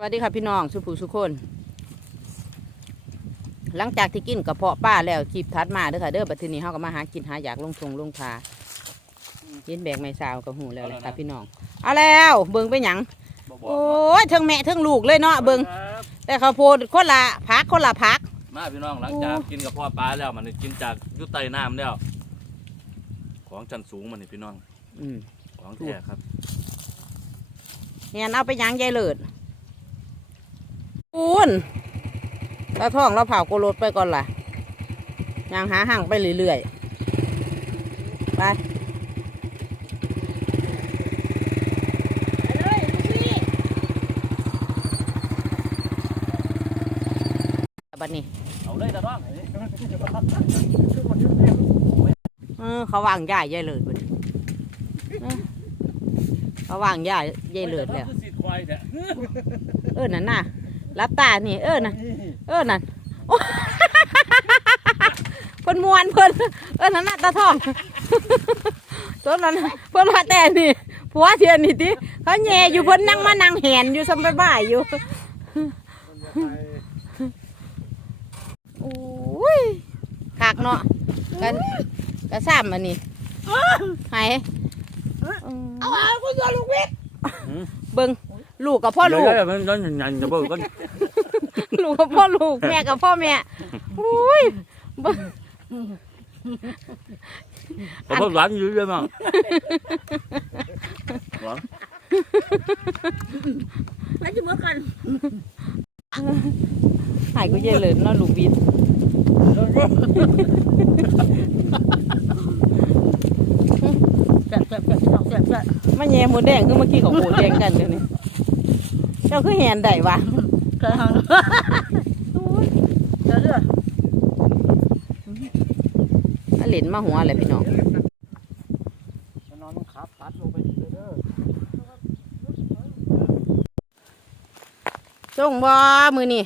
สวัสดีค่ะพี่น้องสุภูสุคน หลังจากที่กินกระเพาะป้าแล้วคลิปทัดมาเด้อค่ะเด้อบัดทีนี้เฮาก็มาหากินหาอยากลงทงลงพากินแบกไม้สาวกับหูแล้วแหละค่ะพี่น้อง เอาแล้วเบิ่งไปหยังโอ้ยเทั้งแม่เทั้งลูกเลยเนาะเบิ่งครับแต่ข้าวโพดคนละพักคนละพัก มาพี่น้องหลังจากโอ้กินกับพ่อปลาแล้วมันกินจากอยุไตน้ำแล้ว ของจันสูงมันนี่พี่น้องอืมของแท้ครับเนี่ยเอาไปหยังยายเลิศ ปูนตาท่องเราเผาโกรถไปก่อนล่ะยางหาห่างไปเรื่อยๆ ไปบัดนี้เอาเลยตาท้องเออเขาวางย่ายยายเลิศบัดนี้เขาวางย่ายยายเลิศแล้วเออนั่นน่ะ รับตานี่ เออนั่นเออนั่นโอ้เพิ่นมวนเพิ่นเออนั่นน่ะตาทองตัวนั้นน่ะเพิ่นว่าแต่นี่ผัวเทียนนี่ติเขาแย่อยู่เพิ่นนั่งมานั่งแหนอยู่สำบายบ่ายอยู่โอ้ยขากเนาะกันกระซ้ำอันนี้หายเอาเอากูโยนลูกเวทเบิ่ง ลูกกับพ่อลูก เดี๋ยวๆมันมันยันจะเบิกกันลูกกับพ่อลูกแม่กับพ่อแม่อุ้ยเบิ่งผมเพิ่งหวานอยู่เลยมั้งหวานแล้วจะเมื่อกันหายกูเย็นเลยเนาะลูกวิทย์แซ่บแซ่บแซ่บแซ่บแซ่บมาแย่หมูแดงคือเมื่อกี้ของหมูแดงกันเดี๋ยวนี้ เจ้าคือแหนได้วะกระหังเดี๋ยวเดี๋ยวมาเหลินมาหัวอะไรพี่น้องนอนขาพัดลงไปเลยเด้อจงบ่มือนี่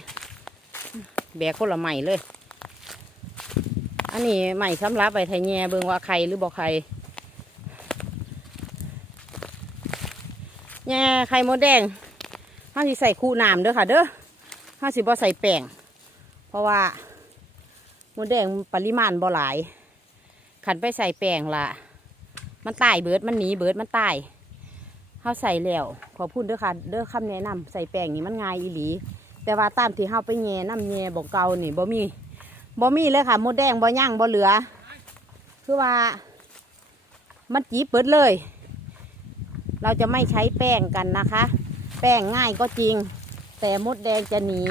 แบกคนละใหม่เลย อันนี้ใหม่สำรับไปไทยแย่เบิงว่าใครหรือบ่ใครแย่ไข่มดแดง ห้าสิใส่คูน้ำเด้อค่ะ เด้อห้าสิบ่ใส่แป้งเพราะว่ามดแดงปริมาณบ่หลาย ขันไปใส่แป้งละมันตายเบิดมันหนีเบิดมันตายเขาใส่แล้วขอพูดเด้อค่ะเด้อคำแนะนำใส่แป้งนี่มันง่ายอีหลี แต่ว่าตามที่เฮาไปแย่น้ำแย่บอกเก่านี่บ่มีบ่มีเลยค่ะมดแดงบ่ย่างบ่เหลือ คือว่า มันจีบเบิดเลย เราจะไม่ใช้แป้งกันนะคะ แป้งง่ายก็จริง แต่มดแดงจะหนี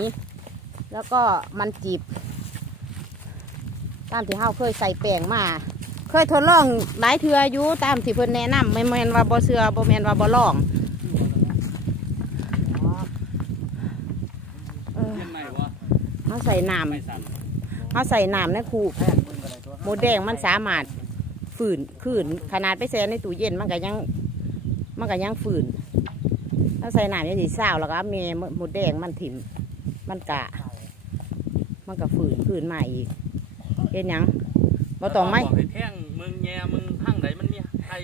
แล้วก็มันจีบตามที่เฮาเคยใส่แป้งมา เคยทดลองหลายเทืออยู่ตามที่เพิ่นแนะนำไม่แมนว่าบ่เชื่อบ่แมนว่าบ่ลองเออยังไงวะเฮาใส่น้ำเฮาใส่น้ำในคูแพงมึงอะไรตัวหมดแดงมันสามารถฝืนขืนขนาดไปแช่ในตู้เย็นมันก็ยังมันก็ยังฝืน ถ้าใส่น้ำยังสีเศร้าแล้วก็เอาเมหมดแดงมันถิ่มมันกะ มันก็ฝืนขืนใหม่อีกเห็นหยังบ่ต้องไหมบกให้แท่งมึงแง่มึงห้างไหนมันมีไข่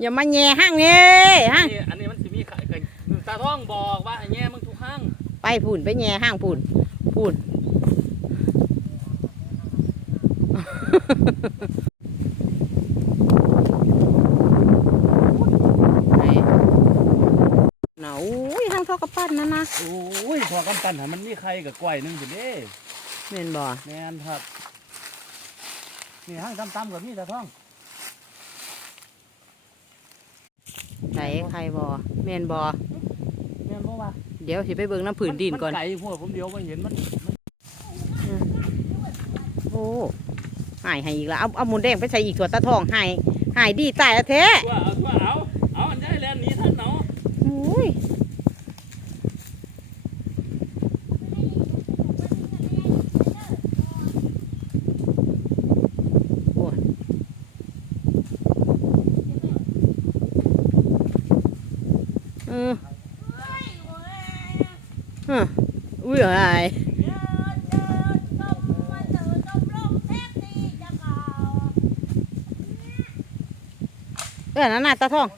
อย่ามาแย่ห้างนี่ห้างนี่อันนี้มันสิมีไข่ไข่ตาท้องบอกว่าให้แง่มึงทุกห้างไปพูนไปแย่ห้างพูนพูนไหนห นาวอุ้ยห้างเท่ากับปั้นนะนะโอ้ยพอกำตันหามันมีไข่กับกล้วยหนึงสิเด้เม่นบ่แม่นครับนี่ห้างต่ำๆกับนี่ตาท้องใส่ใครบ่เม่นบ่แม่นบ่ว่าเดี๋ยวสิไปเบิ่งน้ำผืนดินก่อน มัไก่พวกผมเดียวมาเห็นมันโอ้หายให้อีกแล้วเอาเอาหมุนแดงไปใส่อีกตัวตาทองหายหายดีตายแล้วแท้ตัวเอาตัวเอาเอา อุ้ยโอ้ยเออฮะอุ้ยอะไรเออนั่นน่ะตาทอง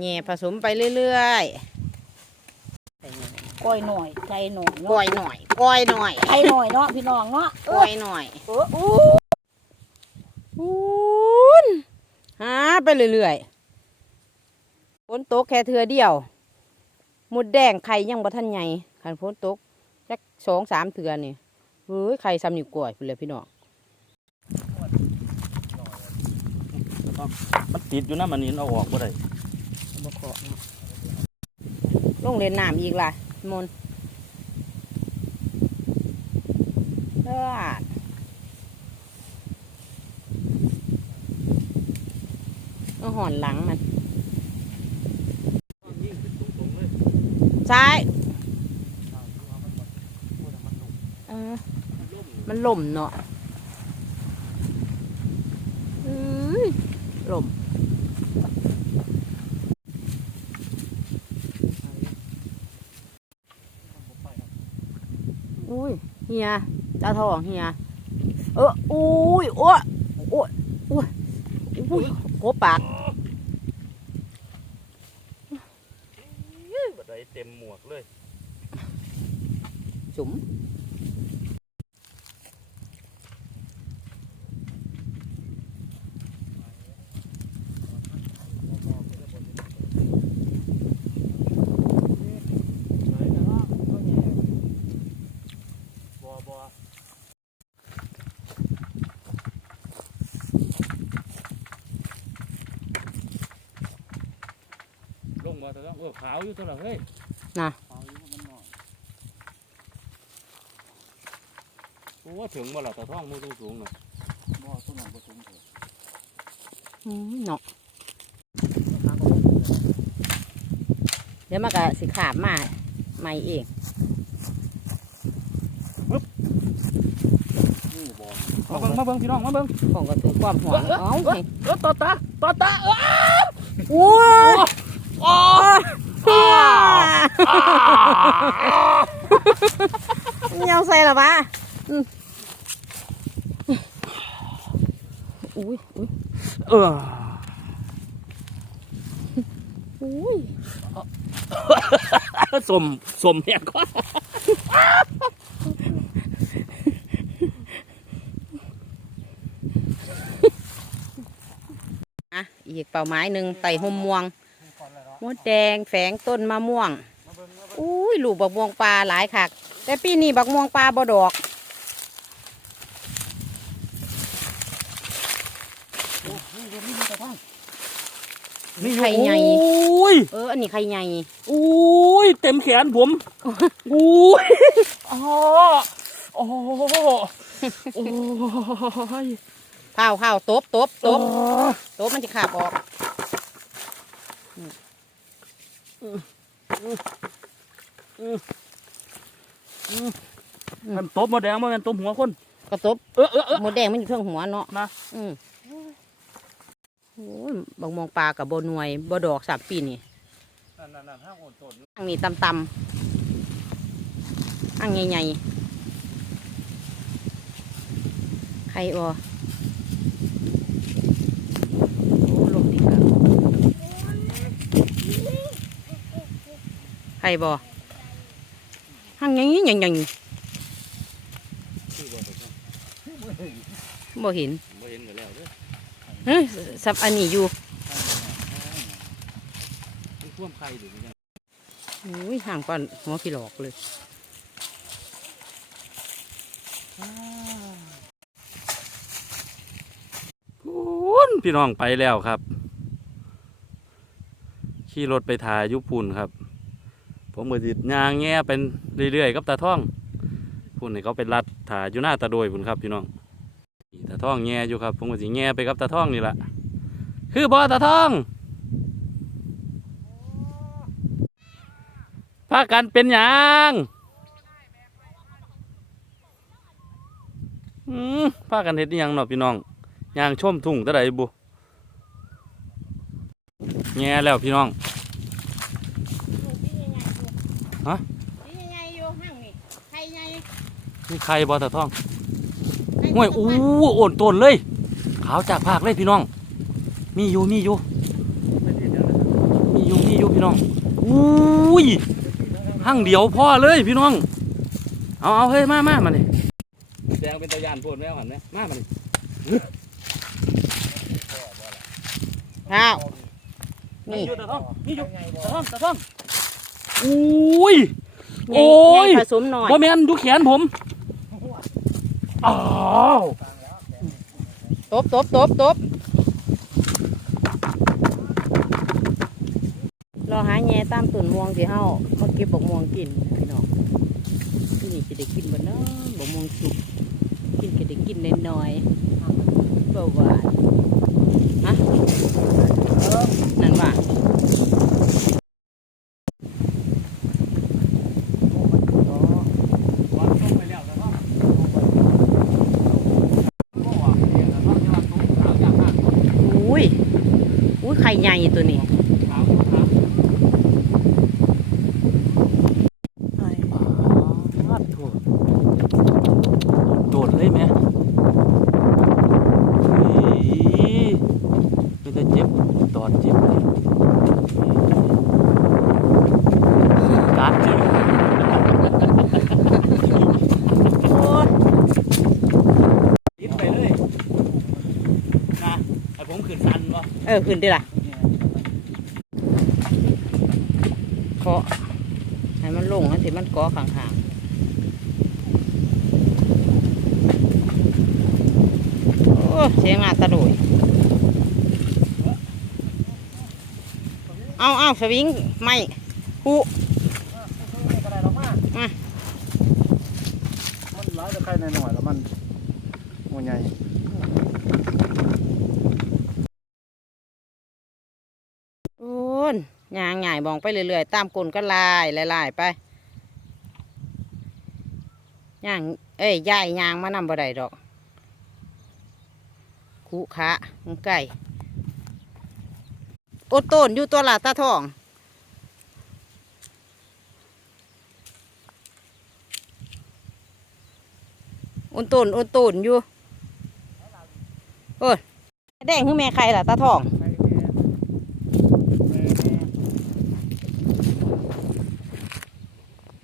แง่ผสมไปเรื่อยๆก้อยหน่อยใจหน่อยก้เนาะอยหน่อยก้อยหน่อยใจหน่อยเนาะพี่น้องเนาะเอก้ออยหน่อยเอออู้อูนหาไปเรื่อยๆฝนตกแค่เทือเดียวหมดแดงไข่ยังบ่ทันใหญ่ขันฝนตกจักสองสามเทือนี่เฮ้ยไข่ซ้ำนิ้วก้อยพุ่นเลยพี่น้องมันติดอยู่นะมันนี่เอาออกบ่ได้ บ่ขอเนาะลงเล่นน้ำอีกล่ะมนต์เลิศเอาหอนหลังมันซ้ายเออมันล่มเนาะอืมล่ม อุ้ยเฮียตาทองเฮียเอออุ้ยโอ้ยโอ้โอ้ยอุ้ยโคปาก บ่ได้เต็มหมวกเลย จุ๋มลงมาแต่ก็ เออขาวอยู่ตัวละเฮ้ยนะโอ้ถึงบ่ล่ะตะท้องมือสูงๆน่ะบ่ต้นหนบ่สูงเถอะอืมเนาะเดี๋ยวมันก็สิขาบมาใหม่เองนี่บ่มาเบิ่งมาเบิ่งพี่น้องมาเบิ่งของก็ถึงความหอมเอ้าเฮ้ยเออตอตาตอตาเออ โอ้ยโอ้เงาใส่หรอวะอืมอุ้ยอุ้ยเอออุ้ยสมสมแหกกว่าอะอีกเป่าไม้หนึ่งไต่หมม่วง มดแดงแฝงต้นมะม่วง อุ้ยลูกบักม่วงปลาหลายคัก แต่ปีนี้บักม่วงปลาบ่ดอกนี่ไข่ใหญ่อุ้ยเออ อันนี้ไข่ใหญ่อุ้ยเต็มแขนผมอุ้ยอ๋อโอ้โอ้ยข้าวข้าวตบตบตโอ้บตบมันจะขาบออก มันตบหมดแดงมันตบหัวคนกระตบเออเออเออหมดแดงมันอยู่เทิงหัวเนาะนะอืมโอ้ยบักม่วงปลากับบ่หน่วยบ่ดอกสับปีนี่นั่นนั่นนั่นห้าคนต้นอังนี้ตำตำอังใหญ่ๆไข่ออโอ้ลมดีครับ ไข่บ่หังอย่างนี้อย่างๆคือบ่ตกบ่เห็นบ่เห็นกันแล้วเด้อเฮ้ยสับอันนี้อยู่มันท่วมไข่หรือยังอุ้ยห่างก่อนหัวพี่หลอกเลยคุณพี่น้องไปแล้วครับ ขี่รถไปถ่ายอยุพุ่นครับ ผมก็จิยางแง่เป็นเรื่อยๆกับตาท่องพุ่นให้เขาเป็นรัดถ่ายอยู่หน้าตาโดยพุ่นครับพี่น้องตาท่องแง่อยู่ครับ ผมก็สิแง่ไปกับตาท่องนี่แหละคือบอตาท่องพากันเป็นหยังอืมพากันเห็ดยังเนาะพี่น้องยางชมทุ่งตะไดบุแง่แล้วพี่น้อง ฮะใหญ่อยู่ห่างนี่ไข่ใหญ่นี่ใครบอตาท่องห่วยอู้โอนต้นเลย ขาวจากภาคเลยพี่น้อง มีอยู่มีอยู่มีอยู่อยู่พี่น้องอุ้ยหั่งเดียวพ่อเลยพี่น้อง เอาเอาเฮ้ยมามามานี่แดงเป็นตะยานพูดแม่หันไหมมามานี่ข้าวนี่นี่อยู่ตะท่องนี่อยู่ตะท่องตะท่อง อุ้ยโอ้ยใหญ่ผสมหน่อยว่าแมนดูแขนผมอ้าวตบตบตบตบรอหาแง่ตามต้นม่วงที่เฮามาเก็บบักม่วงกินพี่น้องนี่จะได้กินบ่เนาะบักม่วงสุกกินก็ได้กินน้อยๆเบาหวานฮะนั่นว่า วันลงไปแล้วตะท่องโอ้ว่ะเดี๋ยวตะท่องจะมาตุ้งขาวจากห้าง อุ้ยอุ้ยไข่ ใหญ่ตัวนี้ขาวขาวไอ้พาดโถโดดเลยไหมนี่มันจะเจ็บตอดเจ็บเลยการดเลยโอ้ยยิดไปเลยนะไอผมขึ้นสันวะเออขึ้นดิล่ะเคาะให้มันลงให้สิมันเกาะข้างๆโอ้เสียงอาตะโดยเอาเอาสวิงไม่ผู้ไม่ก็ได้หรอกมามามันร้ายจะใครหน่อยๆแล้วมันหัวใหญ่โอ้นยางใหญ่มองไปเรื่อยๆ ตามกลนก็ลายลายๆไป ย่างเอ้ยย่ายยางมานำบ่ได้ดอกคุคะมันไก่โอดต้นอยู่ตัวละตาทองอุนตุนอุนตุนอยู่โอ้ยแดงคือแม่ใครล่ะตาทอง ใครแม่แม่แม่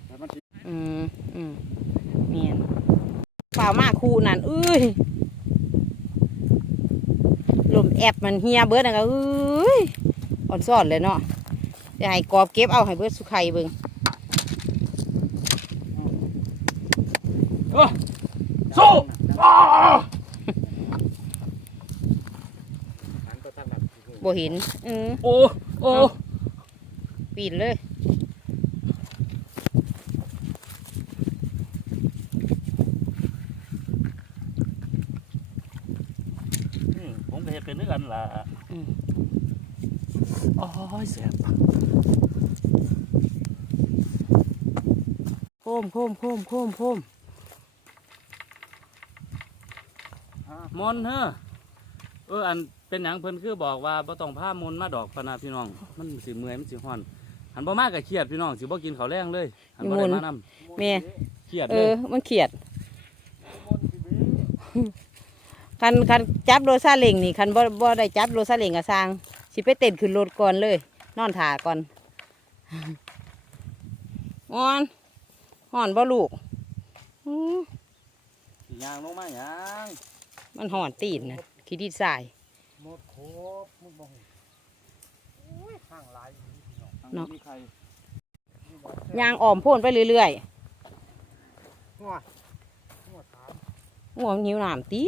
แต่มันสิ อืมอืมเมียน เปล่ามากคูนั่นเอ้ยลมแอบมันเฮียเบิดนะก็เอ้ยอ่อนซ่อนเลยเนาะจะให้กอบเก็บเอาให้เบิดสุไข่เบิ่งสู้อ้าวหันก็ตั้งแบบบ่เห็นเออโอ้โอ้ปีนเลย อืมผมก็เห็นเป็นนึกกันล่ะ อืม โอ้ยแสบ โคมโคมโคมโคมโคมมนต์เฮ้อเอออันเป็นหยังเพิ่นคือบอกว่าบ่ต้องพามนต์มาดอกพะนาพี่น้อง มันสิเมื่อยมันสิฮ้อนหันบ่มาก็เครียดพี่น้องสิบ่กินข้าวแรงเลยหันบ่ได้มานำแม่เครียดเอเลยอ มันเขียดคันคันจับโรซาเล็งนี่คันบ่บ่ได้จับโรซาเล็งกับสร้างสิไปเต้นขึ้นรถก่อนเลย นอนถ่าก่อนอ่อนห่อนบ่ลูกอื้อสิย่างลงมาหยังมันห่อนตีนนะขี้ดินทรายหมดครบมึงบอกโอ้ยข้างหลายอยู่พี่น้องทางเนาะมีใครนี่บอกยางอ่อมโพ่นไปเรื่อยงัวงัวถามๆง่วงหิวน้ำตี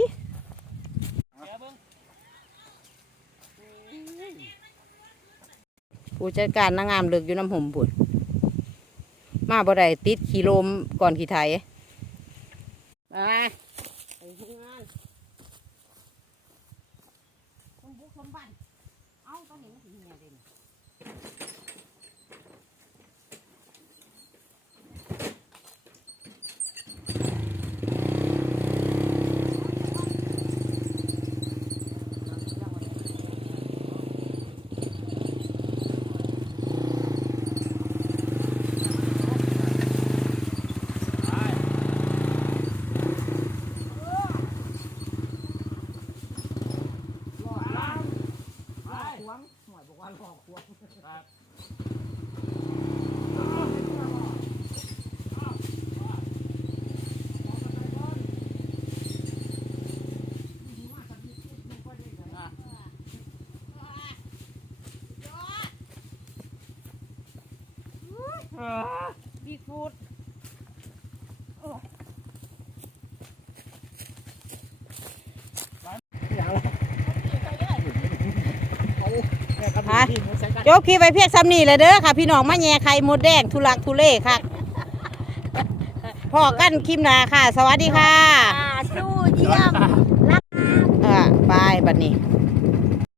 ผู้จัดการนางงามเลิกอยู่น้ำห่มบุญมาบ่ได้ติดขี่ลมก่อนขี่ไถมา บิ๊กฟูดฮะโยกพี่ไปเพียกซ้ำนี่เลยเด้อค่ะ พี่น้องมาแย่ไข่มดแดงทุลักทุเลค่ะพ่อกันคลิมนาค่ะ สวัสดีค่ะสู้เยี่ยมอ่าบายบัดนี้